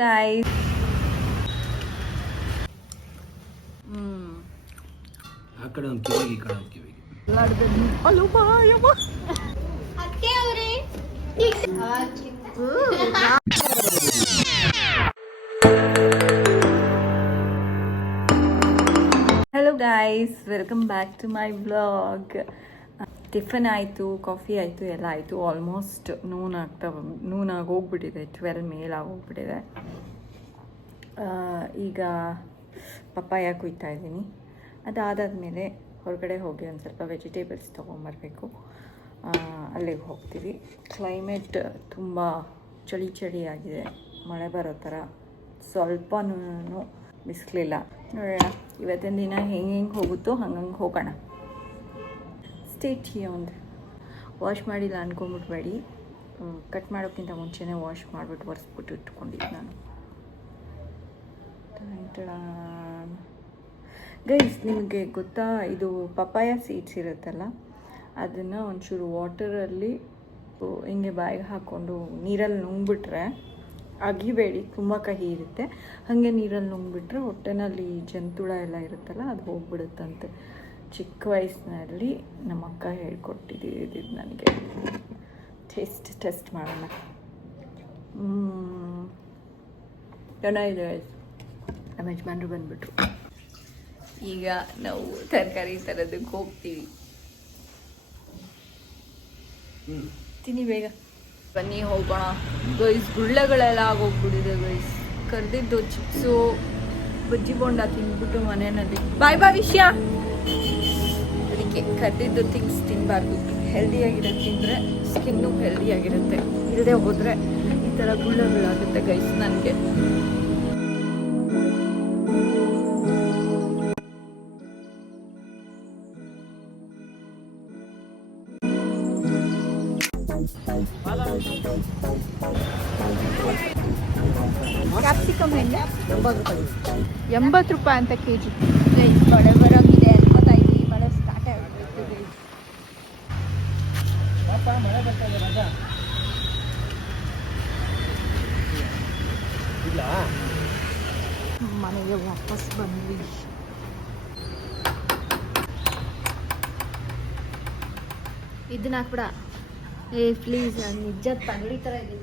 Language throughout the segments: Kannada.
guys. ಆ ಕಡೆ ಒಂದು ಕಿವಿಗೆ ಈ ಕಡೆ ಒಂದು ಕಿವಿಗೆ ಅಲ್ಲೋ ಬಾಯಮ್ಮ hello guys, welcome back to my vlog. Tiffin ಆಯಿತು, ಕಾಫಿ ಆಯಿತು, ಎಲ್ಲ ಆಯಿತು. ಆಲ್ಮೋಸ್ಟ್ ನೂನಾಗಿ ಹೋಗ್ಬಿಟ್ಟಿದೆ, 12 ಮೇಲೆ ಆಗೋಗ್ಬಿಟ್ಟಿದೆ. ಈಗ ಪಪ್ಪಾಯ ಕುಯ್ತಾ ಇದ್ದೀನಿ. ಅದಾದಮೇಲೆ ಹೊರಗಡೆ ಹೋಗಿ ಒಂದು ಸ್ವಲ್ಪ ವೆಜಿಟೇಬಲ್ಸ್ ತೊಗೊಂಬರ್ಬೇಕು. ಅಲ್ಲಿಗೆ ಹೋಗ್ತೀವಿ. ಕ್ಲೈಮೇಟ್ ತುಂಬ ಚಳಿ ಆಗಿದೆ, ಮಳೆ ಬರೋ ಥರ, ಸ್ವಲ್ಪನೂ ಬಿಸಿಲಿಲ್ಲ. ನೋಡೋಣ ಇವತ್ತಿನ ದಿನ ಹೆಂಗೆ ಹೋಗುತ್ತೋ ಹಂಗಂಗೆ ಹೋಗೋಣ. Stay tuned. ವಾಶ್ ಮಾಡಿಲ್ಲ ಅಂದ್ಕೊಂಬಿಟ್ಬೇಡಿ. ಕಟ್ ಮಾಡೋಕ್ಕಿಂತ ಮುಂಚೆನೇ ವಾಶ್ ಮಾಡಿಬಿಟ್ಟು ಒರೆಸ್ಬಿಟ್ಟು ಇಟ್ಕೊಂಡಿದ್ದು ನಾನು. ಗೈಸ್, ನಿಮಗೆ ಗೊತ್ತಾ, ಇದು ಪಪ್ಪಾಯ ಸೀಡ್ಸ್ ಇರುತ್ತಲ್ಲ, ಅದನ್ನು ಒಂಚೂರು ವಾಟರಲ್ಲಿ ಹಿಂಗೆ ಬಾಯಿಗೆ ಹಾಕ್ಕೊಂಡು ನೀರಲ್ಲಿ ನುಂಗ್ಬಿಟ್ರೆ, ಅಗಿಬೇಡಿ, ತುಂಬ ಕಹಿ ಇರುತ್ತೆ. ಹಾಗೆ ನೀರಲ್ಲಿ ನುಂಗ್ಬಿಟ್ರೆ ಹೊಟ್ಟೆನಲ್ಲಿ ಜಂತುಳ ಎಲ್ಲ ಇರುತ್ತಲ್ಲ, ಅದು ಹೋಗ್ಬಿಡುತ್ತಂತೆ. ಚಿಕ್ಕ ವಯಸ್ಸಿನಲ್ಲಿ ನಮ್ಮ ಅಕ್ಕ ಹೇಳ್ಕೊಟ್ಟಿದ್ದು ನನಗೆ. ಟೆಸ್ಟ್ ಮಾಡೋಣ. ಚೆನ್ನಾಗಿದೆ. ನಮ್ಮ ಯಜಮಾನ್ರು ಬಂದ್ಬಿಟ್ರು. ಈಗ ನಾವು ತರಕಾರಿ ತರೋದಕ್ಕೆ ಹೋಗ್ತೀವಿ. ತಿನ್ನಿ ಬೇಗ, ಬನ್ನಿ ಹೋಗೋಣ. ಗೈಸ್, ಗುಳ್ಳೆಗಳೆಲ್ಲ ಆಗೋಗ್ಬಿಟ್ಟಿದೆ ಗೈಸ್. ಕರೆದಿದ್ದು ಚಿಪ್ಸು, ಬಜ್ಜಿ ಬೋಂಡ ತಿಂದ್ಬಿಟ್ಟು ಮನೆಯಲ್ಲಿ ಬಾಯ್ ವಿಷಯ. ಅದಕ್ಕೆ ಕರೆದಿದ್ದು ಥಿಂಗ್ಸ್ ತಿನ್ನಬಾರ್ದು. ಹೆಲ್ದಿಯಾಗಿರೋದು ತಿಂದರೆ ಸ್ಕಿನ್ನು ಹೆಲ್ದಿಯಾಗಿರುತ್ತೆ. ಇಲ್ಲದೆ ಹೋದರೆ ಈ ಥರ ಗುಳ್ಳೆಗಳಾಗುತ್ತೆ ಗೈಸ್. ನನಗೆ ಕ್ಯಾಪ್ಸಿಕಮ್ ಹೆಂಗೆ? 80 ರೂಪಾಯಿ ಅಂತ ಕೆಜಿ. ಮಳೆ ಬರೋಗಿದೆ ಅನ್ಕೋತಾ ಇದ್ದೀವಿ. ಮಳೆ ಸ್ಟಾರ್ಟ್ ಆಗಿಬಿಡ್ತೀವಿ. ಮನೆಗೆ ವಾಪಸ್ ಬಂದ್ವಿ. ಇದನ್ನ ಹಾಕ್ಬಿಡ. ಪ್ಲೀಸ್, ನಿಜ ತಗಡಿ ಥರ ಇದೆ.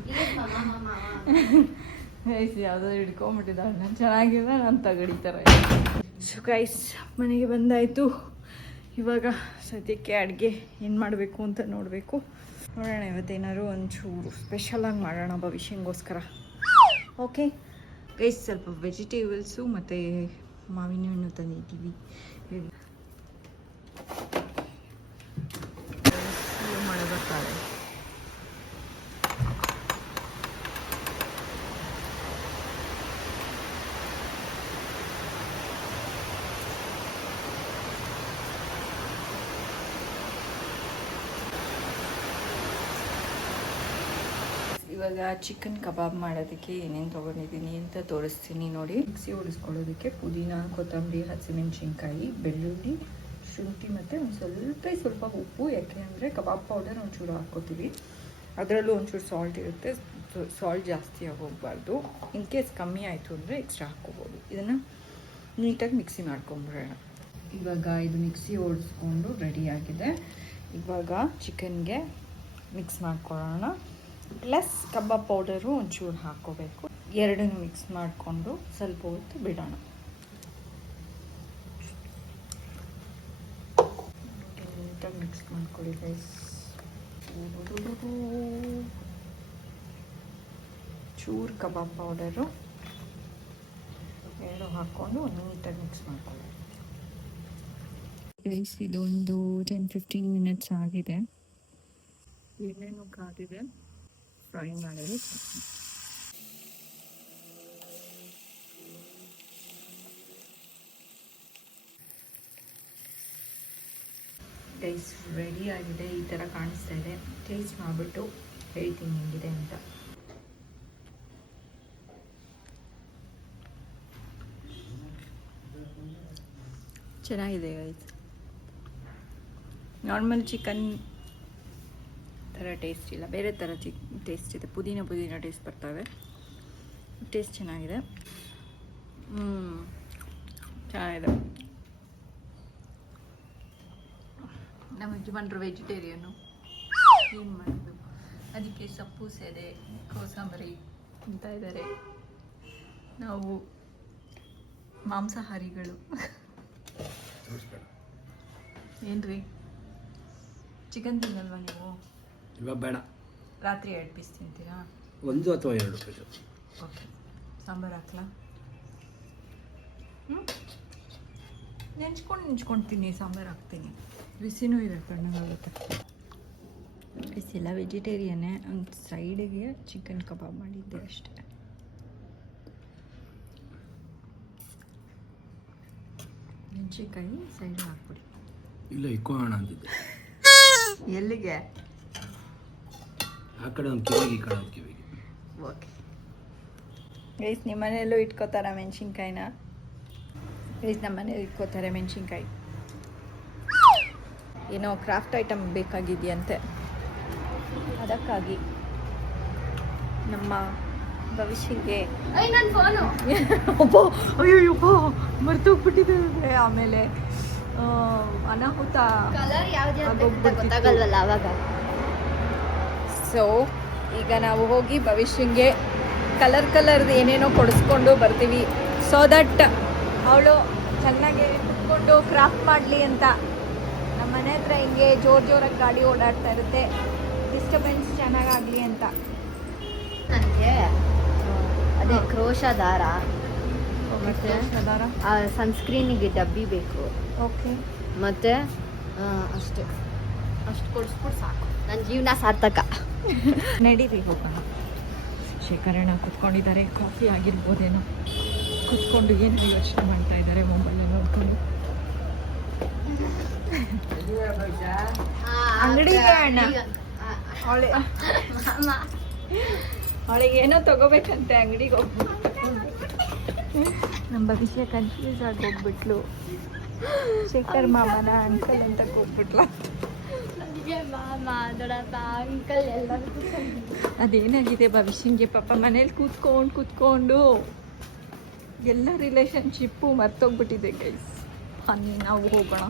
ಯಾವುದೋ ಹಿಡ್ಕೊಂಬಿಟ್ಟಿದ್ದಾಳೆ. ನಾನು ಚೆನ್ನಾಗಿಲ್ಲ, ನಾನು ತಗಡಿ ಥರ ಇದೆ. ಸೊ ಗೈಸ್, ಮನೆಗೆ ಬಂದಾಯಿತು. ಇವಾಗ ಸದ್ಯಕ್ಕೆ ಅಡುಗೆ ಏನು ಮಾಡಬೇಕು ಅಂತ ನೋಡಬೇಕು. ನೋಡೋಣ, ಇವತ್ತೇನಾದ್ರು ಒಂಚೂರು ಸ್ಪೆಷಲಾಗಿ ಮಾಡೋಣ ಭವಿಷ್ಯಂಗೋಸ್ಕರ. ಓಕೆ ಗೈಸ್, ಸ್ವಲ್ಪ ವೆಜಿಟೇಬಲ್ಸು ಮತ್ತು ಮಾವಿನ ಹಣ್ಣು ತಂದಿದ್ದೀವಿ. ಮಳೆ ಬರ್ತಾಳೆ. ಇವಾಗ ಚಿಕನ್ ಕಬಾಬ್ ಮಾಡೋದಕ್ಕೆ ಏನೇನು ತೊಗೊಂಡಿದ್ದೀನಿ ಅಂತ ತೋರಿಸ್ತೀನಿ ನೋಡಿ. ಮಿಕ್ಸಿ ಓಡಿಸ್ಕೊಳ್ಳೋದಕ್ಕೆ ಪುದೀನ, ಕೊತ್ತಂಬರಿ, ಹಸಿಮೆಣಸಿನ್ಕಾಯಿ, ಬೆಳ್ಳುಳ್ಳಿ, ಶುಂಠಿ ಮತ್ತು ಒಂದು ಸ್ವಲ್ಪ ಉಪ್ಪು. ಯಾಕೆ ಅಂದರೆ ಕಬಾಬ್ ಪೌಡರ್ ಒಂಚೂರು ಹಾಕ್ಕೋತೀವಿ. ಅದರಲ್ಲೂ ಒಂಚೂರು ಸಾಲ್ಟ್ ಇರುತ್ತೆ. ಸಾಲ್ಟ್ ಜಾಸ್ತಿ ಆಗೋಗಬಾರ್ದು. ಇನ್ ಕೇಸ್ ಕಮ್ಮಿ ಆಯಿತು ಅಂದರೆ ಎಕ್ಸ್ಟ್ರಾ ಹಾಕ್ಕೋಬೋದು. ಇದನ್ನು ನೀಟಾಗಿ ಮಿಕ್ಸಿ ಮಾಡ್ಕೊಂಬಿಡೋಣ. ಇವಾಗ ಇದು ಮಿಕ್ಸಿ ಓಡಿಸ್ಕೊಂಡು ರೆಡಿಯಾಗಿದೆ. ಇವಾಗ ಚಿಕನ್ಗೆ ಮಿಕ್ಸ್ ಮಾಡ್ಕೊಳ್ಳೋಣ. ಪ್ಲಸ್ ಕಬಾಬ್ ಪೌಡರು ಒಂಚೂರು ಹಾಕ್ಕೋಬೇಕು. ಎರಡನ್ನೂ ಮಿಕ್ಸ್ ಮಾಡಿಕೊಂಡು ಸ್ವಲ್ಪ ಹೊತ್ತು ಬಿಡೋಣ. ನೀಟಾಗಿ ಮಿಕ್ಸ್ ಮಾಡ್ಕೊಳ್ಳಿ ಗೈಸ್. ಚೂರು ಕಬಾಬ್ ಪೌಡರು ಎರಡು ಹಾಕ್ಕೊಂಡು ನೀಟಾಗಿ ಮಿಕ್ಸ್ ಮಾಡ್ಕೊಳ್ಳಿ ಗೈಸ್. ಇದೊಂದು 10-15 ಮಿನಿಟ್ಸ್ ಆಗಿದೆ. ಏನೇನು ಕಾದಿದೆ ಫ್ರೈ ಮಾಡೋದು. ಗೈಸ್, ರೆಡಿ ಆಗಿದೆ. ಈ ಥರ ಕಾಣಿಸ್ತಾ ಇದೆ. ಟೇಸ್ಟ್ ಮಾಡಿಬಿಟ್ಟು ಹೇಳ್ತೀನಿ ಹೆಂಗಿದೆ ಅಂತ. ಚೆನ್ನಾಗಿದೆ ಗೈಸ್. ನಾರ್ಮಲ್ ಚಿಕನ್ ಥರ ಟೇಸ್ಟ್ ಇಲ್ಲ, ಬೇರೆ ಥರ ಟೇಸ್ಟ್ ಇದೆ. ಪುದೀನ ಟೇಸ್ಟ್ ಬರ್ತವೆ. ಟೇಸ್ಟ್ ಚೆನ್ನಾಗಿದೆ. ಚೆನ್ನಾಗಿದೆ. ನಮ್ಮ ಯಜಮಾನ್ರು ವೆಜಿಟೇರಿಯನ್ನು ಏನು ಮಾಡೋದು, ಅದಕ್ಕೆ ಸೊಪ್ಪು ಸೇದೆ ಕೋಸಂಬರಿ ಅಂತ ಇದ್ದಾರೆ. ನಾವು ಮಾಂಸಾಹಾರಿಗಳು. ಏನ್ರಿ ಚಿಕನ್ ತಿನ್ನಲ್ವಾ ನೀವು? ಇವಾಗ ಬೇಡ, ರಾತ್ರಿ 2 ಪೀಸ್ ತಿಂತೀರಾ? 1 ಅಥವಾ 2 ಪೀಸ್. ಓಕೆ, ಸಾಂಬಾರು ಹಾಕ್ಲಾ? ನೆಂಚ್ಕೊಂಡು ಸಾಂಬಾರು ಹಾಕ್ತೀನಿ. ಬಿಸಿನೂ ಇದೆ, ಕಣ್ಣಾಗುತ್ತೆ. ಇಷ್ಟೆಲ್ಲ ವೆಜಿಟೇರಿಯನ್ನೇ. ಒಂದು ಸೈಡಿಗೆ ಚಿಕನ್ ಕಬಾಬ್ ಮಾಡಿದ್ದೆ ಅಷ್ಟೇ. ಮೆಣಸಿನ್ಕಾಯಿ ಸೈಡ್ ಹಾಕ್ಬಿಡಿ. ಇಲ್ಲ ಇಕ್ಕೋಣ ಅಂತಿದ್ದೆ. ಎಲ್ಲಿಗೆ? ಆ ಕಡೆ ಒಂದು ಕಿವಿಗೆ, ಈ ಕಡೆ ಒಂದು ಕಿವಿಗೆ. ಓಕೆ ಗೈಸ್, ನಿಮ್ಮ ಮನೆಯಲ್ಲೂ ಇಟ್ಕೋತಾರ ಮೆಣಸಿನ್ಕಾಯಿನ? ಗೈಸ್, ನಮ್ಮ ಮನೇಲಿ ಇಟ್ಕೋತಾರೆ ಮೆಣಸಿನ್ಕಾಯಿ. ಏನೋ ಕ್ರಾಫ್ಟ್ ಐಟಮ್ ಬೇಕಾಗಿದೆಯಂತೆ, ಅದಕ್ಕಾಗಿ ನಮ್ಮ ಭವಿಷ್ಯಕ್ಕೆ ಅಯ್ಯೋಯ್ಯಪ್ಪ ಮರ್ತೋಗ್ಬಿಟ್ಟಿದೆ. ಆಮೇಲೆ ಅನಾಹುತ ಗೊತ್ತಾಗಲ್ವಲ್ಲ ಅವಾಗ. ಸೊ ಈಗ ನಾವು ಹೋಗಿ ಭವಿಷ್ಯಂಗೆ ಕಲರ್ದು ಏನೇನೋ ಕೊಡಿಸ್ಕೊಂಡು ಬರ್ತೀವಿ. ಸೊ ದಟ್ ಅವಳು ಚೆನ್ನಾಗಿ ಕುತ್ಕೊಂಡು ಕ್ರಾಫ್ಟ್ ಮಾಡಲಿ ಅಂತ. ನಮ್ಮ ಮನೆ ಹತ್ರ ಹಿಂಗೆ ಜೋರಾಗಿ ಗಾಡಿ ಓಡಾಡ್ತಾ ಇರುತ್ತೆ, ಡಿಸ್ಟರ್ಬೆನ್ಸ್ ಚೆನ್ನಾಗಾಗಲಿ ಅಂತ. ನನಗೆ ಅದೇ ಕ್ರೋಶ ದಾರ ಮತ್ತೆ ಸನ್ಸ್ಕ್ರೀನಿಗೆ ಡಬ್ಬಿ ಬೇಕು. ಓಕೆ, ಮತ್ತೆ ಅಷ್ಟೇ, ಅಷ್ಟು ಕೊಡಿಸ್ಬಿಟ್ಟು ಸಾಕು, ನನ್ನ ಜೀವನ ಸಾರ್ಥಕ. ನಡೀರಿ ಹೋಗೋಣ. ಶೇಖರಣ್ಣ ಕುತ್ಕೊಂಡಿದ್ದಾರೆ, ಕಾಫಿ ಆಗಿರ್ಬೋದೇನೋ. ಕುತ್ಕೊಂಡು ಏನೋ ಯೋಚನೆ ಮಾಡ್ತಾ ಇದ್ದಾರೆ ಮೊಬೈಲ್ ನೋಡ್ಕೊಂಡು. ಅಂಗಡಿಗೆ ಅಣ್ಣ, ಅವಳಿಗೆ ಏನೋ ತಗೋಬೇಕಂತೆ, ಅಂಗಡಿಗೆ ಹೋಗ್ಬಿಟ್ಟು. ನಮ್ಮ ಭವಿಷ್ಯ ಕನ್ಫ್ಯೂಸ್ ಆಗಿ ಹೋಗ್ಬಿಟ್ಲು. ಶೇಖರ್ ಮಾಮನ ಅಂಕಲ್ ಅಂತ ಹೋಗ್ಬಿಟ್ಲ. ಅದೇನಾಗಿದೆ ಭವಿಷ್ಯಂಗೆ ಪಾಪ ಮನೇಲಿ ಕೂತ್ಕೊಂಡು ಎಲ್ಲ ರಿಲೇಶನ್ಶಿಪ್ಪು ಮರ್ತೋಗ್ಬಿಟ್ಟಿದೆ ಗೈಸ್. ಬನ್ನಿ ನಾವು ಹೋಗೋಣ.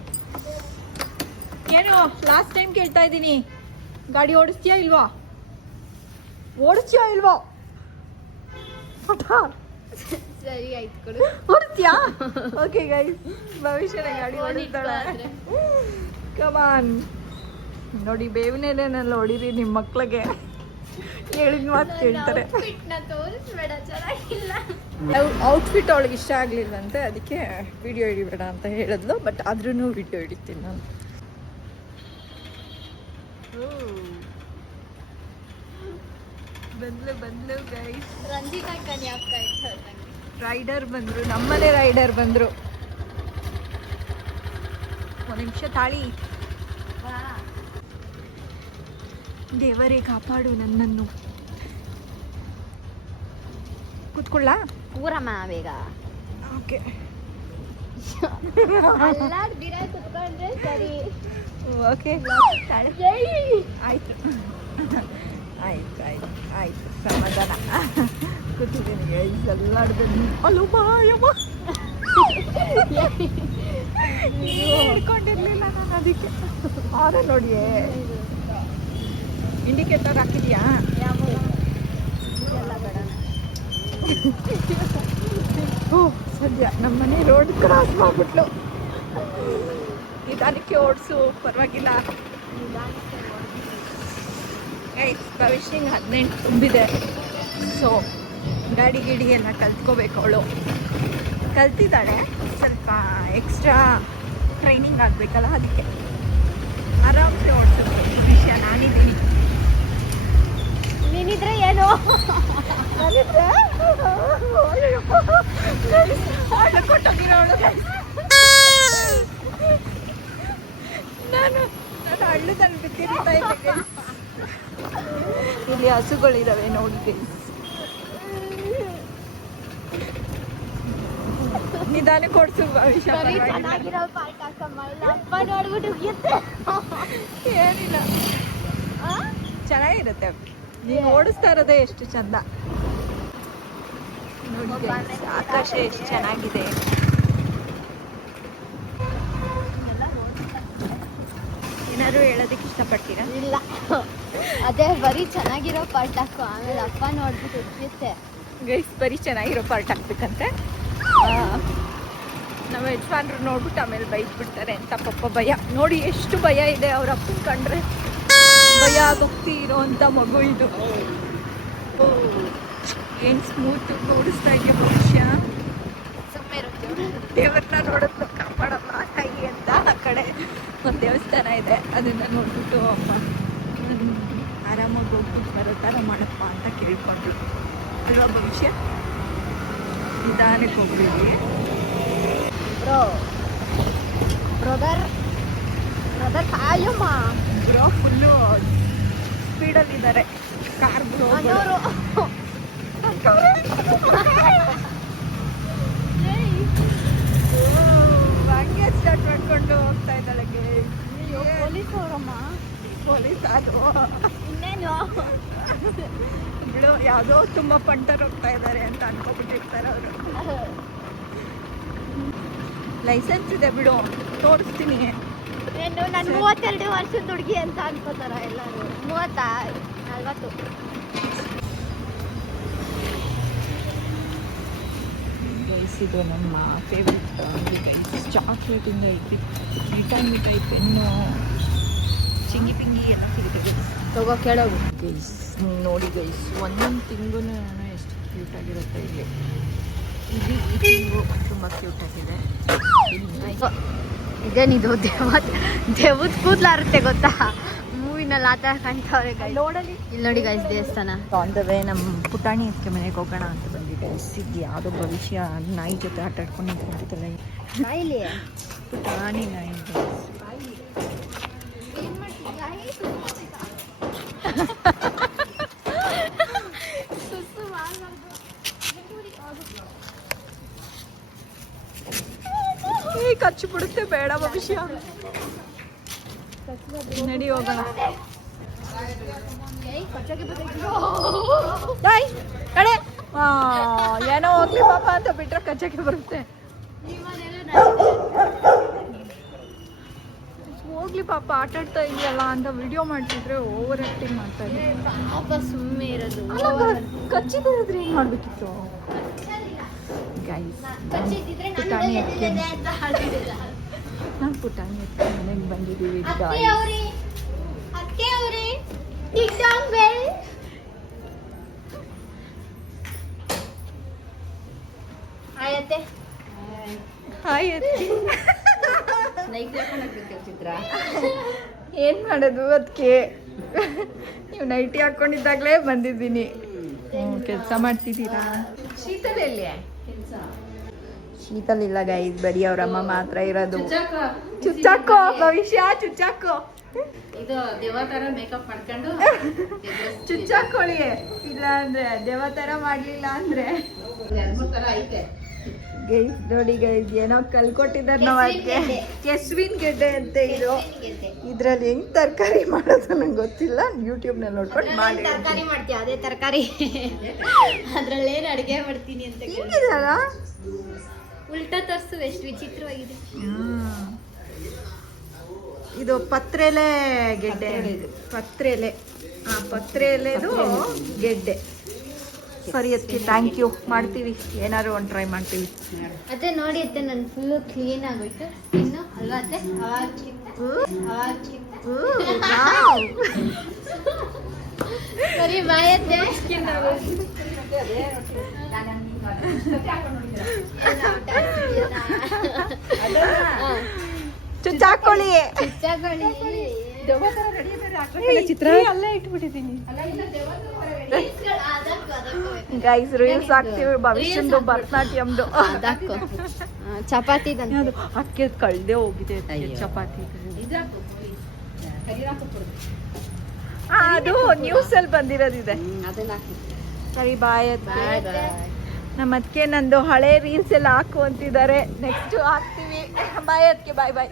ಏನು ಲಾಸ್ಟ್ ಟೈಮ್ ಕೇಳ್ತಾ ಇದ್ದೀನಿ, ಗಾಡಿ ಓಡಿಸ್ತೀಯಾ ಇಲ್ವಾ? ಸರಿ ಆಯ್ತು, ಕೊಡು. ಓಡಿಸ್ತೀಯಾ? ಓಕೆ ಗೈಸ್, ಭವಿಷ್ಯನ ಗಾಡಿ ಓಡಿಸ್ತಾಳೆ. ಕಮಾನ್ ನೋಡಿ, ಬೇವಿನೆಲೆನೆಲ್ಲ ಹೊಡೀರಿ ನಿಮ್ಮ ಮಕ್ಳಿಗೆ, ಹೇಳಿದ ಮಾತು ಕೇಳ್ತಾರೆ. ಔಟ್ಫಿಟ್ ಅವಳಿಗೆ ಇಷ್ಟ ಆಗ್ಲಿಲ್ವಂತೆ, ಅದಕ್ಕೆ ವಿಡಿಯೋ ಹಿಡಿಬೇಡ ಅಂತ ಹೇಳಿದ್ಲು. ಬಟ್ ಆದ್ರೂ ವಿಡಿಯೋ ಹಿಡಿತೀನಿ ನಾನು. ಬಂದ್ಲು ಗೈಸ್. ರೈಡರ್ ಬಂದ್ರು, ನಮ್ಮನೆ ರೈಡರ್ ಬಂದ್ರು. ಒಂದು ನಿಮಿಷ ತಾಳಿ. ದೇವರೇ ಕಾಪಾಡು ನನ್ನನ್ನು. ಕೂತ್ಕೊಳ್ಳ? ಕೂರಮ್ಮ ಬೇಗ. ಓಕೆ, ಕುತ್ಕೊಂಡ್ರೆ ಸರಿ. ಓಕೆ, ಆಯ್ತು ಸಮಾಧಾನ. ಕೂತಿದ್ದೀನಿ ಗೈಸ್, ಎಲ್ಲಾಡ್ಬೇಕು. ಅಲ್ಲೋ ಬಾಯಮ್ಮ, ಹಿಡ್ಕೊಂಡಿರ್ಲಿಲ್ಲ ನಾನು, ಅದಕ್ಕೆ. ಆದ್ರೆ ನೋಡಿ, ಇಂಡಿಕೇಟರ್ ಹಾಕಿದ್ಯಾ? ಸದ್ಯ ನಮ್ಮನೆ ರೋಡ್ ಕ್ರಾಸ್ ಮಾಡ್ಬಿಟ್ಲು. ನಿಧಾನಕ್ಕೆ ಓಡಿಸು, ಪರವಾಗಿಲ್ಲ. ಭವಿಷ್ಯಂಗೆ 18 ತುಂಬಿದೆ. ಸೊ ಗಾಡಿ ಎಲ್ಲ ಕಲ್ತ್ಕೋಬೇಕು ಅವಳು. ಕಲ್ತಿದ್ದಾಳೆ, ಸ್ವಲ್ಪ ಎಕ್ಸ್ಟ್ರಾ ಟ್ರೈನಿಂಗ್ ಆಗಬೇಕಲ್ಲ, ಅದಕ್ಕೆ ಆರಾಮ್ಸೆ ಓಡಿಸೋದು ವಿಷಯ. ನಾನಿದ್ದೀನಿ, ನೀನಿದ್ರೆ ಏನು ಕೊಟ್ಟೋಗಿರೋಳು. ನಾನು ಹಳ್ಳು ತಂದು ಬಿತ್ತಿರ್ತಾ ಇದ್ದೆ. ಇಲ್ಲಿ ಹಸುಗಳಿದಾವೆ ನೋಡಿ. ನಿಧಾನ ಕೊಡ್ಸು ಭವಿಷ್ಯ. ಏನಿಲ್ಲ, ಚೆನ್ನಾಗಿರುತ್ತೆ. ನೀವು ಓಡಿಸ್ತಾ ಇರೋದೇ ಎಷ್ಟು ಚಂದ. ನೋಡಿ guys, ಆಕಾಶ ಎಷ್ಟು ಚೆನ್ನಾಗಿದೆ. ಏನಾದ್ರು ಹೇಳೋದಕ್ಕೆ ಇಷ್ಟಪಡ್ತೀರಾ? ಇಲ್ಲ, ಅದೇ ಬರೀ ಚೆನ್ನಾಗಿರೋ ಪಾರ್ಟ್ ಹಾಕು, ಆಮೇಲೆ ಅಪ್ಪ ನೋಡ್ಬಿಟ್ಟು ಉಜ್ಜುತ್ತೆ. ಗೈಸ್ ಬರೀ ಚೆನ್ನಾಗಿರೋ ಪಾರ್ಟ್ ಹಾಕ್ಬೇಕಂತೆ. ನಮ್ಮ ಯಜಮಾನ್ರು ನೋಡ್ಬಿಟ್ಟು ಆಮೇಲೆ ಬೈಕ್ ಬಿಡ್ತಾರೆ ಅಂತ ಪಪ್ಪ ಭಯ. ನೋಡಿ ಎಷ್ಟು ಭಯ ಇದೆ ಅವ್ರ ಅಪ್ಪನ ಕಂಡ್ರೆ. ಭಯ ಭಕ್ತಿ ಇರೋಂಥ ಮಗು ಇದು. ಏನು ಸ್ಮೂತ್ ಓಡಿಸ್ತಾ ಇದೆಯಾ ಭವಿಷ್ಯ. ದೇವ್ರನ್ನ ನೋಡಿದ್ರು ಕಾಪಾಡಮ್ಮ ತಾಯಿ ಅಂತ. ಆ ಕಡೆ ಒಂದು ದೇವಸ್ಥಾನ ಇದೆ, ಅದನ್ನ ನೋಡ್ಬಿಟ್ಟು ಅಮ್ಮ ಆರಾಮಾಗಿ ಹೋಗ್ಬಿಟ್ಟು ಬರೋ ಥರ ಮಾಡಪ್ಪ ಅಂತ ಕೇಳ್ಕೊಂಡ್ರು ಅಲ್ವಾ ಭವಿಷ್ಯ. ನಿಧಾನಕ್ಕೆ ಹೋಗ್ಬಿಡಿ. ಬ್ರದರ್ ಕಾಯಮ್ಮ. ಬ್ರೋ ಫುಲ್ಲು ಸ್ಪೀಡಲ್ಲಿದ್ದಾರೆ ಕಾರ್ ಬ್ರೋ. ಹಂಗೆ ಸ್ಟಾರ್ಟ್ ಮಾಡ್ಕೊಂಡು ಹೋಗ್ತಾ ಇದ್ದಾಳೆ. ಪೊಲೀಸ್ ಅವರಮ್ಮ. ಪೊಲೀಸ್ ಅದು ಇನ್ನೇನು ಬಿಡು, ಯಾವುದೋ ತುಂಬ ಪಂಟರ್ ಹೋಗ್ತಾ ಇದ್ದಾರೆ ಅಂತ ಅನ್ಕೊಬಿಟ್ಟಿರ್ತಾರೆ ಅವರು. ಲೈಸೆನ್ಸ್ ಇದೆ ಬಿಡು, ತೋರಿಸ್ತೀನಿ. ಏನು ನಾನು 32 ವರ್ಷದ ಹುಡುಗಿ ಅಂತ ಅನ್ಕೋತಾರ ಎಲ್ಲರೂ. 40 ಗೈಸ್ ಇದು ನಮ್ಮ ಫೇವ್ರೆಟ್ ಗೈಸ್. ಚಾಕ್ಲೇಟಿಂದ ಐತಿ, ಮಿಠಾಯಿ ಪೆನ್ನು, ಚಿಂಗಿ ಪಿಂಗಿ ಎಲ್ಲ ಸಿಗುತ್ತೆ ತಗೋ ಕೇಳೋದು. ಗೈಸ್ ನೋಡಿ ಗೈಸ್, ಒಂದೊಂದು ತಿಂಗೂ ಎಷ್ಟು ಕ್ಯೂಟಾಗಿರುತ್ತೆ ಇಲ್ಲಿ. ಇಲ್ಲಿ ಈ ತಿಂಗು ತುಂಬ ಕ್ಯೂಟಾಗಿದೆ. ಇದೇನಿದು ದೇವದ ಕೂದ್ಲಾರುತ್ತೆ ಗೊತ್ತಾ, ಮೂವಿನಲ್ಲಿ ಆ ಥರ ಕಾಣ್ತಾವ್ರೆ. ನೋಡಲಿ ಇಲ್ಲಿ ನೋಡಿ ಗೈಸ್ ದೇವಸ್ಥಾನ. ಆನ್ ದ ವೇ ನಮ್ಮ ಪುಟಾಣಿ ಅದಕ್ಕೆ ಮನೆಗೆ ಹೋಗೋಣ ಅಂತ ಬಂದಿದೆ. ಸಿದ್ದು ಯಾವುದೋ ಭವಿಷ್ಯ ನಾಯಿ ಜೊತೆ ಆಟ ಆಡ್ಕೊಂಡು ನಿಂತ್ಕೊಂಡಿದ್ದಲ್ಲ. ಇಲ್ಲಿ ಪುಟಾಣಿ ನಾಯಿ ಖರ್ಚು ಬಿಡುತ್ತೆ. ಬೇಡ ಭವಿಷ್ಯ, ನಡಿ ಹೋಗೋಣ. ಕಡೆ ಏನೋ ಹೋಗ್ಲಿ ಪಾಪ ಅಂತ ಬಿಟ್ರೆ ಕಚ್ಚಕ್ಕೆ ಬರುತ್ತೆ. ಹೋಗ್ಲಿ ಪಾಪ ಆಟ ಆಡ್ತಾ ಇದೆಯಲ್ಲ ಅಂತ ವಿಡಿಯೋ ಮಾಡ್ತಿದ್ರೆ ಓವರ್ ಆಕ್ಟಿಂಗ್ ಮಾಡ್ತಾ ಇದ್ದೆ. ಪಾಪ ಸುಮ್ಮನೆ ಇರೋದು. ಕಚ್ಚಿ ಬರೋದ್ರೆ ಏನು ಮಾಡಬೇಕಿತ್ತು ಗೈಸ್. ಪುಟಾಣಿ ಅದಕ್ಕೆ ನಾನು ಪುಟಾಣಿ ಅದಕ್ಕೆ ಮನೆಗೆ ಬಂದಿದ್ದೀವಿ ಹಾಯ್ ಅತ್ತಿ. ಏನ್ ಮಾಡೋದು ಅದಕ್ಕೆ, ನೀವು ನೈಟಿ ಹಾಕೊಂಡಿದ್ದಾಗಲೇ ಬಂದಿದ್ದೀನಿ. ಕೆಲಸ ಮಾಡ್ತಿದ್ದೀರಾ? ಶೀತಲ್ ಎಲ್ಲಿ? ಶೀತಲ್ ಇಲ್ಲ ಗೈಸ್, ಬರೀ ಅವ್ರಮ್ಮ ಮಾತ್ರ ಇರೋದು. ಚುಚ್ಚಾಕೋ ಭವಿಷ್ಯ, ಚುಚ್ಚಾಕೋ. ಇದು ದೇವ ತರ ಮೇಕಪ್ ಮಾಡ್ಕೊಂಡು ಚುಚ್ಚಾಕೊಳ್ಳಿ. ಇಲ್ಲ ಅಂದ್ರೆ ದೇವ ತರ ಮಾಡ್ಲಿಲ್ಲ ಅಂದ್ರೆ 2-3 ತರ ಐತೆ. ಗೈಸ್ ನೋಡಿ ಗೈಸ್, ಏನೋ ಕಲ್ಕೊಟ್ಟಿದ್ದಾರೆ ನಾವು ಅದಕ್ಕೆ. ಕೆಸುವಿನ ಗೆಡ್ಡೆ ಅಂತೆ ಇದು. ಇದ್ರಲ್ಲಿ ಹೆಂಗ್ ತರಕಾರಿ ಮಾಡೋದು ನಂಗೆ ಗೊತ್ತಿಲ್ಲ, ಯೂಟ್ಯೂಬ್ನಲ್ಲಿ ನೋಡ್ಕೊಂಡು ಮಾಡಿ. ತರಕಾರಿ ಮಾಡ್ತೀಯ? ಅದೇ ತರಕಾರಿ ಅದ್ರಲ್ಲಿ ಏನು ಅಡುಗೆ ಮಾಡ್ತೀನಿ ಅಂತ ಹಿಂಗಿದಲ್ಲ, ಉಲ್ಟಾ ತರ್ಸು. ಎಷ್ಟು ವಿಚಿತ್ರವಾಗಿದೆ. ಇದು ಪತ್ರೆಲೆ ಗೆಡ್ಡೆ. ಪತ್ರೆಲೆ, ಪತ್ರೆಲೆದು ಗೆಡ್ಡೆ. ಸರಿ ಅದಕ್ಕೆ ಥ್ಯಾಂಕ್ ಯು. ಮಾಡ್ತೀವಿ, ಏನಾದ್ರು ಒಂದು ಟ್ರೈ ಮಾಡ್ತೀವಿ. ಅದೇ ನೋಡಿ ಅತ್ತೆ, ನನ್ನ ಫುಲ್ಲು ಕ್ಲೀನ್ ಆಗೋಯ್ತು ಇನ್ನು ಅಲ್ವಾ ಅತ್ತೆ? ಸರಿ ಬಾಯ್ ಅತ್ತೆ. ಚುಚ್ಚಾಕೊಳ್ಳಿ. ಚಿತ್ರ ಅಲ್ಲೇ ಇಟ್ಬಿಟ್ಟಿದ್ದೀನಿ ಗೈಸ್. ರೀಲ್ಸ್ ಹಾಕ್ತೀವಿ ಭವಿಷ್ಯಂದು ಭರತನಾಟ್ಯಂದು. ಚಪಾತಿ ಅಕ್ಕಿ ಕಳ್ದೆ ಹೋಗಿದೆ ಚಪಾತಿ. ಅದು ನ್ಯೂಸ್ ಅಲ್ಲಿ ಬಂದಿರೋದಿದೆ. ಸರಿ ಬಾಯ್. ನಮ್ಮ ಅದಕ್ಕೆ ನಂದು ಹಳೆ ರೀಲ್ಸ್ ಎಲ್ಲ ಹಾಕು ಅಂತಿದ್ದಾರೆ. ನೆಕ್ಸ್ಟ್ ಹಾಕ್ತೀವಿ. ಬಾಯ್ ಅದಕ್ಕೆ, ಬಾಯ್ ಬಾಯ್.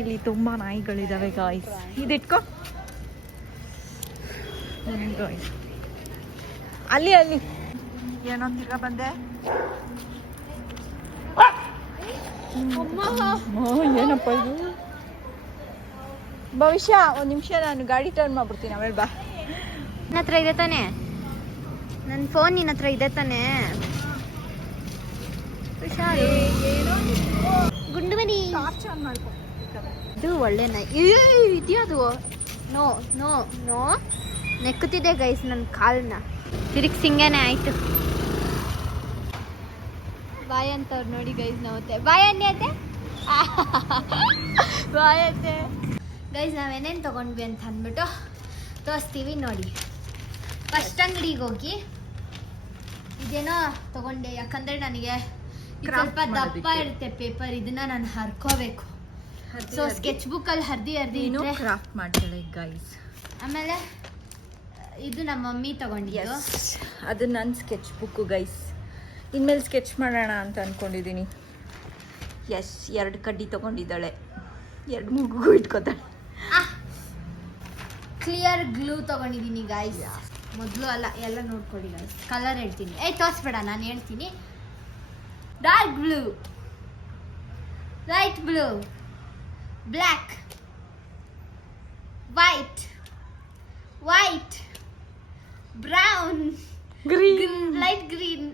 ಇಲ್ಲಿ ತುಂಬಾ ನಾಯಿಗಳಿದಾವೆ ಗಾಯ್ಸ್. ಇದಿಟ್ಕೋ ಗಾಯ್ಸ್. ಅಲ್ಲಿ ಏನೋ ತಿರ್ಗಾ ಬಂದೆ. ಏನಪ್ಪ ಇದು ಭವಿಷ್ಯ. ಒಂದು ನಿಮಿಷ ನಾನು ಗಾಡಿ ಟರ್ನ್ ಮಾಡ್ಬಿಡ್ತೀನಿ, ಆಮೇಲೆ ಬಾ. ನಿನ್ನ ಹತ್ರ ಇದೆ ತಾನೆ ನನ್ನ ಫೋನ್? ನಿನ್ನ ಹತ್ರ ಇದೆ ತಾನೆ? ಹುಷಾರು. ಗುಂಡು ಮನಿ ಇದು ಒಳ್ಳೆ ಇದೆಯಾ ಅದು? ನೋ ನೋ ನೋ ನೆಕ್ಕುತ್ತಿದೆ ಗೈಸ್ ನನ್ನ ಕಾಲನ್ನ. ತಿರುಗಿಸಿಂಗೇನೆ ಆಯ್ತು. ಬಾಯ್ ಅಂತವ್ರು ನೋಡಿ ಗೈಸ್. ನವತ್ತೆ ಬಾಯ್ ಅನ್ನತ್ತೆ, ಬಾಯ್ ಅಂತೆ ಗೈಸ್. ನಾವೇನೇನು ತೊಗೊಂಡ್ವಿ ಅಂತ ಅಂದ್ಬಿಟ್ಟು ತೋರಿಸ್ತೀವಿ ನೋಡಿ. ಫಸ್ಟ್ ಅಂಗಡಿಗೆ ಹೋಗಿ ಇದೇನೋ ತಗೊಂಡೆ, ಯಾಕಂದರೆ ನನಗೆ ಸ್ವಲ್ಪ ದಪ್ಪ ಇರುತ್ತೆ ಪೇಪರ್, ಇದನ್ನ ನಾನು ಹರ್ಕೋಬೇಕು. ಸೊ ಸ್ಕೆಚ್ ಬುಕ್ಕಲ್ಲಿ ಹರ್ದಿ ಕ್ರಾಫ್ಟ್ ಮಾಡ್ತಾಳೆ ಗೈಸ್. ಆಮೇಲೆ ಇದು ನಮ್ಮ ಮಮ್ಮಿ ತಗೊಂಡಿದ್ದು, ಅದು ನನ್ನ ಸ್ಕೆಚ್ ಬುಕ್ಕು ಗೈಸ್. ಇನ್ಮೇಲೆ ಸ್ಕೆಚ್ ಮಾಡೋಣ ಅಂತ ಅಂದ್ಕೊಂಡಿದ್ದೀನಿ. ಎಸ್, 2 ಕಡ್ಡಿ ತೊಗೊಂಡಿದ್ದಾಳೆ, 2 ಮೂಗು ಇಟ್ಕೋತಾಳೆ. ಕ್ಲಿಯರ್ ಗ್ಲೂ ತಗೊಂಡಿದ್ದೀನಿ ಗೈಸ್. ಮೊದಲು ಅಲ್ಲ, ಎಲ್ಲ ನೋಡ್ಕೊಳ್ಳಿ ಗೈಸ್. ಕಲರ್ ಹೇಳ್ತೀನಿ, ತೋರಿಸ್ಬೇಡ, ನಾನು ಹೇಳ್ತೀನಿ. Dark blue, light blue, black, white, white, brown, green, light green,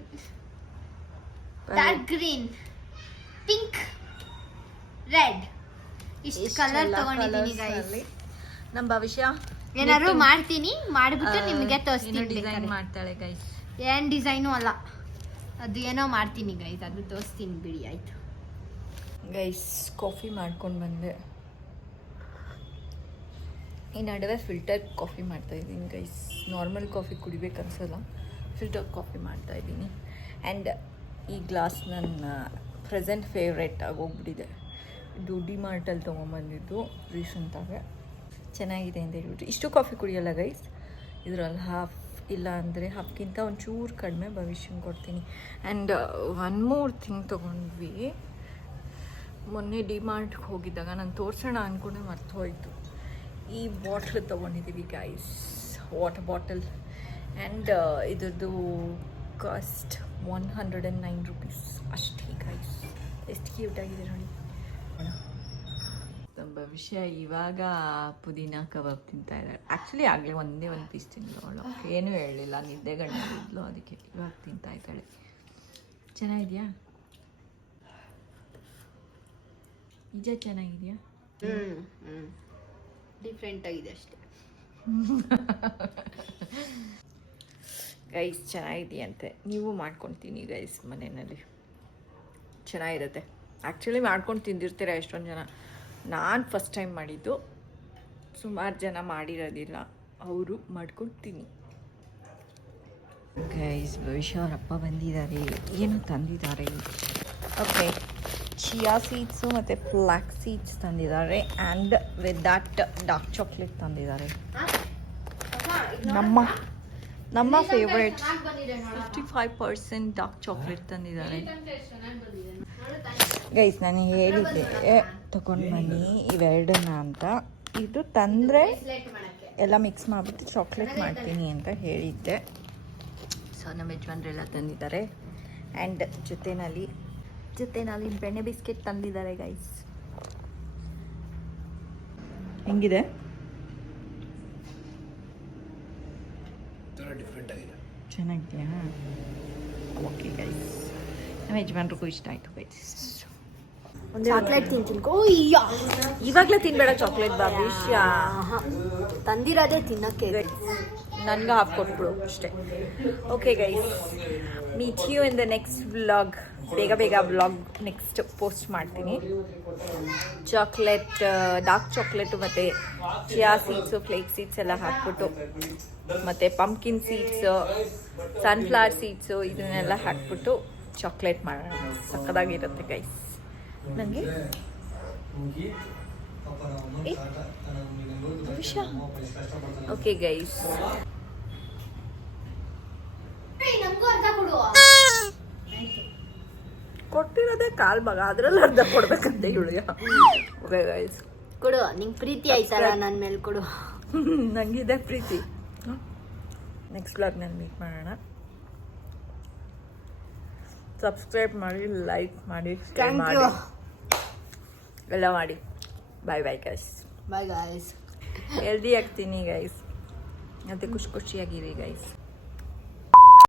dark green, pink, red. ಇಷ್ಟು ಕಲರ್ ತಗೊಂಡಿದ್ದೀನಿ ಗೈಸ್. ನಮ್ಮ ಭವಿಷ್ಯ ಏನಾದ್ರು ಮಾಡ್ತೀನಿ, ಮಾಡಿಬಿಟ್ಟು ನಿಮಗೆ ತೋರಿಸ್ತೀನಿ. ಡಿಸೈನ್ ಮಾಡ್ತಾಳೆ ಗೈಸ್. ಏನು ಡಿಸೈನು ಅಲ್ಲ, ಅದು ಏನೋ ಮಾಡ್ತೀನಿ ಗೈಸ್, ಅದು ತೋರಿಸ್ತೀನಿ ಬಿಡಿ. ಆಯಿತು ಗೈಸ್, ಕಾಫಿ ಮಾಡ್ಕೊಂಡು ಬಂದೆ. ಈ ನಡುವೆ ಫಿಲ್ಟರ್ ಕಾಫಿ ಮಾಡ್ತಾಯಿದ್ದೀನಿ ಗೈಸ್. ನಾರ್ಮಲ್ ಕಾಫಿ ಕುಡಿಬೇಕು ಅನ್ಸಲ್ಲ, ಫಿಲ್ಟರ್ ಕಾಫಿ ಮಾಡ್ತಾಯಿದ್ದೀನಿ. ಆ್ಯಂಡ್ ಈ ಗ್ಲಾಸ್ ನನ್ನ ಪ್ರೆಸೆಂಟ್ ಫೇವ್ರೇಟ್ ಆಗೋಗ್ಬಿಟ್ಟಿದೆ. ಡಿ ಮಾರ್ಟಲ್ಲಿ ತೊಗೊಂಬಂದಿದ್ದು ರೀಸೆಂಟಾಗೆ. ಚೆನ್ನಾಗಿದೆ ಅಂತ ಹೇಳ್ಬಿಟ್ಟು. ಇಷ್ಟು ಕಾಫಿ ಕುಡಿಯೋಲ್ಲ ಗೈಸ್, ಇದರಲ್ಲಿ ಹಾಫ್ ಇಲ್ಲ ಅಂದರೆ ಹಾಫ್ಗಿಂತ ಒಂಚೂರು ಕಡಿಮೆ ಭವಿಷ್ಯಂಗೆ ಕೊಡ್ತೀನಿ. ಆ್ಯಂಡ್ ಒನ್ ಮೋರ್ ಥಿಂಗ್ ತೊಗೊಂಡ್ವಿ. ಮೊನ್ನೆ ಡಿ ಮಾರ್ಟ್ಗೆ ಹೋಗಿದ್ದಾಗ ನಾನು ತೋರಿಸೋಣ ಅಂದ್ಕೊಂಡೆ ಮರ್ತು ಹೋಯಿತು. ಈ ಬಾಟ್ಲ್ ತೊಗೊಂಡಿದ್ದೀವಿ ಗೈಸ್, ವಾಟರ್ ಬಾಟಲ್. ಆ್ಯಂಡ್ ಇದ್ರದ್ದು ಕಾಸ್ಟ್ 109 ರೂಪೀಸ್ ಅಷ್ಟೇ ಗೈಸ್. ಎಷ್ಟು ಕ್ಯೂಟಾಗಿದೆ ನೋಡಿ. ನಮ್ಮ ಭವಿಷ್ಯ ಇವಾಗ ಪುದೀನ ಕಬಾಬ್ ತಿಂತಾ ಇದ್ದಾಳೆ. ಆ್ಯಕ್ಚುಲಿ ಆಗಲೇ ಒಂದೇ ಒಂದು ಪೀಸ್ ತಿಂದು ಅವಳು, ಏನೂ ಹೇಳಲಿಲ್ಲ, ನಿದ್ದೆ ಗಂಟಲಿದ್ಲು, ಅದಕ್ಕೆ ಇವಾಗ ತಿಂತಾ ಇದ್ದಾಳೆ. ಚೆನ್ನಾಗಿದೆಯಾ ನಿಜ? ಚೆನ್ನಾಗಿದೆಯಾ? ಡಿಫ್ರೆಂಟ್ ಆಗಿದೆ ಅಷ್ಟೇ ಗೈಸ್. ಚೆನ್ನಾಗಿದೆಯಂತೆ, ನೀವು ಮಾಡ್ಕೊತೀನಿ ಗೈಸ್ ಮನೆಯಲ್ಲಿ. ಚೆನ್ನಾಗಿರುತ್ತೆ. ಆ್ಯಕ್ಚುಲಿ ಮಾಡ್ಕೊಂಡು ತಿಂದಿರ್ತೀರ ಎಷ್ಟೊಂದು ಜನ. ನಾನು ಫಸ್ಟ್ ಟೈಮ್ ಮಾಡಿದ್ದು, ಸುಮಾರು ಜನ ಮಾಡಿರೋದಿಲ್ಲ, ಅವರು ಮಾಡ್ಕೊಡ್ತೀನಿ ಗೈಸ್. ಭವಿಷ್ಯ ಅವರಪ್ಪ ಬಂದಿದ್ದಾರೆ, ಏನು ತಂದಿದ್ದಾರೆ. ಓಕೆ, ಚಿಯಾ ಸೀಡ್ಸು ಮತ್ತು ಫ್ಲ್ಯಾಕ್ ಸೀಡ್ಸ್ ತಂದಿದ್ದಾರೆ. And with that dark chocolate ತಂದಿದ್ದಾರೆ. ನಮ್ಮ ಫೇವ್ರೇಟ್ 55% ಡಾರ್ಕ್ ಚಾಕ್ಲೇಟ್ ತಂದಿದ್ದಾರೆ ಗೈಸ್. ನಾನು ಹೇಳಿದ್ದೆ ತಗೊಂಡು ಬನ್ನಿ ಇವೆರಡನ್ನ ಅಂತ. ಇದು ತಂದರೆ ಎಲ್ಲ ಮಿಕ್ಸ್ ಮಾಡಿಬಿಟ್ಟು ಚಾಕ್ಲೇಟ್ ಮಾಡ್ತೀನಿ ಅಂತ ಹೇಳಿದ್ದೆ. ಸೊ ನಮ್ಮ ಯಜಮಾನ್ರೆಲ್ಲ ತಂದಿದ್ದಾರೆ. ಆ್ಯಂಡ್ ಜೊತೆಯಲ್ಲಿ ಬೆಣ್ಣೆ ಬಿಸ್ಕೆಟ್ ತಂದಿದ್ದಾರೆ ಗೈಸ್. ಹೆಂಗಿದೆ? ಡಿಫ್ರೆಂಟ್ ಆಗಿದೆ, ಚೆನ್ನಾಗಿದೆಯಾ? ಓಕೆ ಗೈಸ್, ನಮ್ಮ ಯಜಮಾನ್ರಿಗೂ ಇಷ್ಟ ಆಯಿತು ಗೈಸ್. ಚಾಕ್ಲೇಟ್ ತಿಂತೀನಿ. ಇವಾಗಲೇ ತಿನ್ಬೇಡ ಚಾಕ್ಲೇಟ್ ಭವಿಷ್ಯ. ತಂದಿರೋದೇ ತಿನ್ನೋಕ್ಕೆ. ನನಗೆ ಹಾಫ್ ಕೊಟ್ಬಿಡು ಅಷ್ಟೇ. Okay guys, meet you in the next vlog. ಬೇಗ ವ್ಲಾಗ್ ನೆಕ್ಸ್ಟ್ ಪೋಸ್ಟ್ ಮಾಡ್ತೀನಿ. ಚಾಕ್ಲೇಟ್, ಡಾರ್ಕ್ ಚಾಕ್ಲೇಟು ಮತ್ತು ಚಿಯಾ ಸೀಡ್ಸು, ಫ್ಲೇಕ್ ಸೀಡ್ಸ್ ಎಲ್ಲ ಹಾಕ್ಬಿಟ್ಟು, ಮತ್ತು ಪಂಪ್ಕಿನ್ ಸೀಡ್ಸು, ಸನ್ಫ್ಲವರ್ ಸೀಡ್ಸು, ಇದನ್ನೆಲ್ಲ ಹಾಕ್ಬಿಟ್ಟು ಚಾಕ್ಲೇಟ್ ಮಾಡೋಣ. ಸಕ್ಕದಾಗಿರುತ್ತೆ ಗೈಸ್. ನನಗೆ ಓಕೆ ಗೈಸ್, ಕೊಟ್ಟಿರೋದೇ ಕಾಲ್ ಭಾಗ, ಅದ್ರಲ್ಲಿ ಅರ್ಧ ಕೊಡ್ಬೇಕಂತ ಇವಳಿಗೆ. ಓಕೆ ಗೈಸ್, ಕೊಡು. ನಿಂಗೆ ಪ್ರೀತಿ ಆಯ್ತಲ್ಲ ನನ್ನ ಮೇಲೆ, ಕೊಡು. ನಂಗಿದೆ ಪ್ರೀತಿ. ನೆಕ್ಸ್ಟ್ ವ್ಲಾಗ್ನಲ್ಲಿ ಮೀಟ್ ಮಾಡೋಣ. ಸಬ್ಸ್ಕ್ರೈಬ್ ಮಾಡಿ, ಲೈಕ್ ಮಾಡಿ, Thank ಮಾಡಿ you. ಎಲ್ಲ ಮಾಡಿ. Bye bye guys. Bye guys. Healthy ಆಗ್ತೀನಿ ಗೈಸ್, ಮತ್ತು ಖುಷಿಯಾಗಿರಿ ಗೈಸ್.